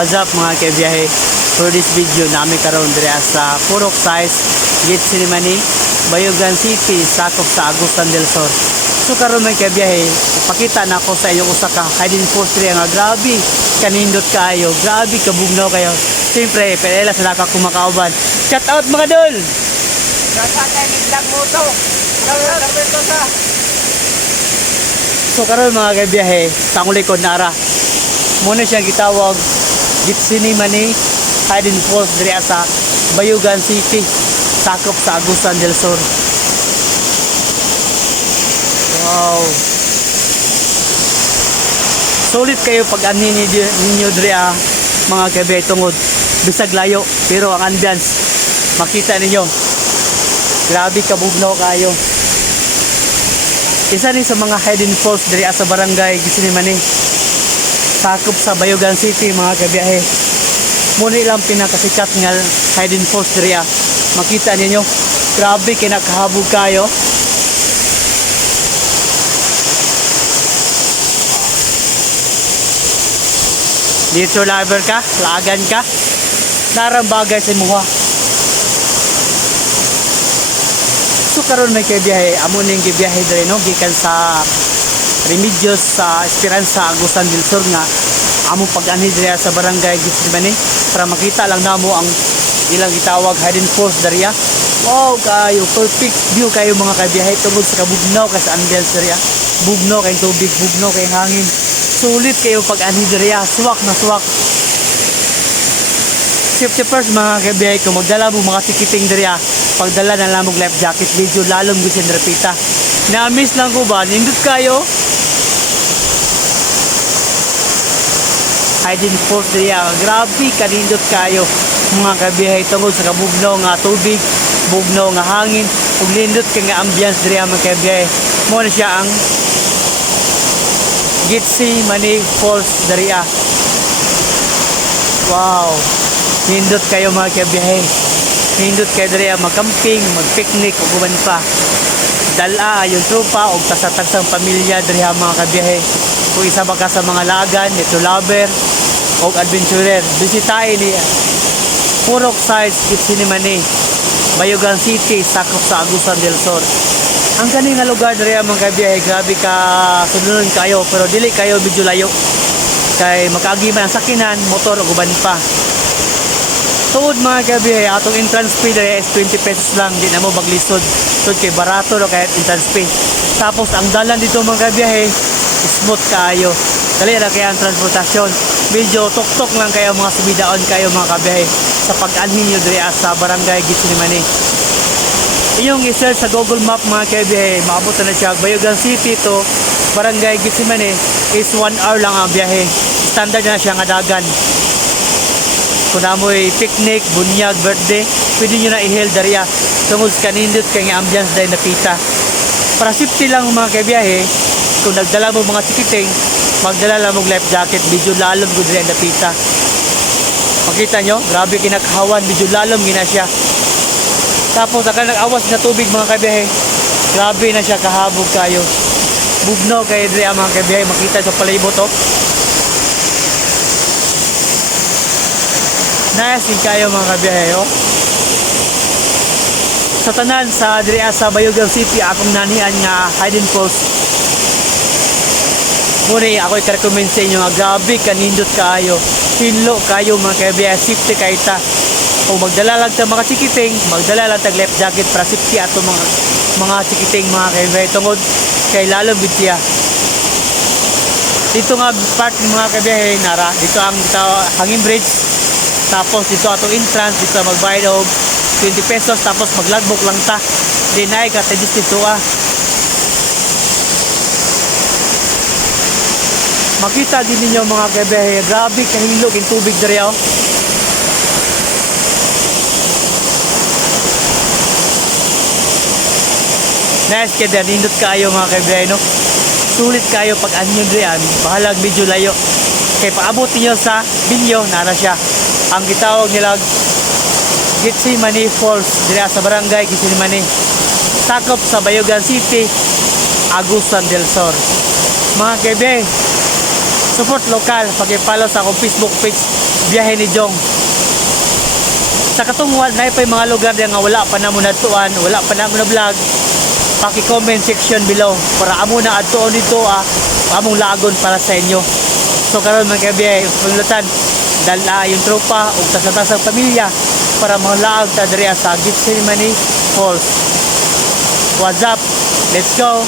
What's up mga kaibiyahe? For this video namin karon diri sa Purok Size Gitsin Mani, Bayugan City, sakop sa Agusan del Sur. So karon mga kaibiyahe, ipakita na ako sa inyong usa ka hidden force nga grabe kanindot kayo, grabe kabugnaw kayo. Siyempre, pala sa naka kumakauban. Shout out mga dol! Shout out kay Migdag Moto. So karon mga kaibiyahe, sa akong likod na ara. Muna siyang gitawag Gitsin Mani Hidden Falls diri sa Bayugan City, sakop sa Agusan del Sur. Wow. Sulit kayo pag anhin ninyo diri mga kaibiyahe tungod bisag layo, pero ang ambience makita ninyo. Grabe kabugnaw kayo. Isa ni sa mga hidden falls diri sa barangay Gitsin Mani, sakop sa Bayugan City mga kabiyahe. Muna ilang pinakasikat nga hidden falls diri. Makita ninyo, grabe kinakahabog kayo. Dito lover ka, lagan ka, narambagay sa muha. So karon may kabiyahe, amo ning gibiyahe diri no, gikan sa Remedios sa Esperanza, Agusan del Sur nga amo pag-anhi diri sa barangay Gitsin Mani para makita lang namo ang ilang gitawag hidden falls diri. Wow kayo, perfect view kayo mga kabiyahe tungod sa kabugnaw kay sa ambience diri. Bugnaw kay tubig, bugnaw kay hangin. Sulit kayo pag-anhi diri, suwak na suwak. Safety first mga kabiyahe, kung magdala mo mga tikiting diri, pagdala na lang mong life jacket, medyo lalong gusin repita. Na-miss lang ko ba? Nindot kayo? Hidden falls diriya. Grabe kanindot kayo mga kabiyahe tungod sa kabugnaw nga tubig, bugnaw nga hangin, ug nindot ka nga ambience diriya mga kabiyahe. Mo na siya ang Gitsin Mani Falls diriya. Wow. Nindot kayo mga kabiyahe. Nindot kayo diriya mag-camping, mag-picnic ug uban pa. Dala yung tropa o tasatagsang pamilya diri mga kabiyahe. Kung isa ba ka sa mga lagan, ito lover o adventurer, bisitahin ni Purok Size Gitsin Mani, Bayugan City, sakop sa Agusan del Sur. Ang kani nga lugar diri mga kabiyahe, grabe ka sununon kayo, pero dili kayo medyo layo. Kay makagi man ang sakinan, motor o uban pa. Tuod mga kabiyahe, atong entrance fee diri is 20 pesos lang, di na mo maglisod. So kay barato no kahit entrance fee. Tapos ang dalan dito mga kabiyahe, smooth kayo. Dali ra kaya ang transportasyon. Medyo tok-tok lang kayo mga subidaon kayo mga kabiyahe sa pag-anhin nyo diri sa barangay Gitsin Mani. Inyong i-search sa Google Map mga kabiyahe, maabot na siya Bayugan City to barangay Gitsin Mani is 1 hour lang ang biyahe. Standard na siya nga dagan. Kung amoy picnic, bunyag, birthday, pwede nyo na i-hail dariya. Tungod sa kanindot kay nga ambience dahil napita. Para safety lang mga kabiyahe, kung nagdala mo mga tikiting, magdala lang mong life jacket, medyo lalom ko dahil napita. Makita nyo, grabe kinakahawan, medyo lalom gina siya. Tapos akan nag-awas na tubig mga kabiyahe, grabe na siya, kahabog kayo. Bugnaw kayo dahil mga kabiyahe, makita sa palibot to. Nayasin kayo mga kabiyahe, oh. Sa tanan sa diri sa Bayugan City akong nanian nga hidden falls. Muna ako i-recommend sa inyo nga grabe kanindot kayo. Hinlo kayo mga kabiyahe, safety kayo ta. Kung magdala lang ta mga tikiting, magdala lang ta life jacket para safety ato mga tikiting mga kabiyahe tungod kay lalong bitya. Dito nga part ng mga kabiyahe nara, dito ang hanging bridge. Tapos dito atong entrance, dito magbayad og 20 pesos, tapos maglagbok lang ta. Dinay ka ta dito Makita din ninyo mga kabiyahe, grabe kahilog yung tubig diri oh. Nice kaya nindot kayo mga kabiyahe no. Sulit kayo pag anyo dirian, bahalag medyo layo. Kaya paabot niyo sa binyo, nara siya. Ang gitawag nila Gitsin Mani Falls diri sa barangay Gitsin Mani, sakop sa Bayugan City, Agusan del Sur. Mga kabiyahe, support local, pag-follow sa akong Facebook page, Biyahe ni Jong. Sa katungwad, na pa yung mga lugar diyan nga wala pa na mo natuan, wala pa na mo na vlog, paki-comment section below para amo na adtuon dito among lagon para sa inyo. So karon mga kabiyahe, panglutan dala yung tropa ug tasa-tasang pamilya para mahalaag ta diri sa Gethsemane Falls. What's up? Let's go!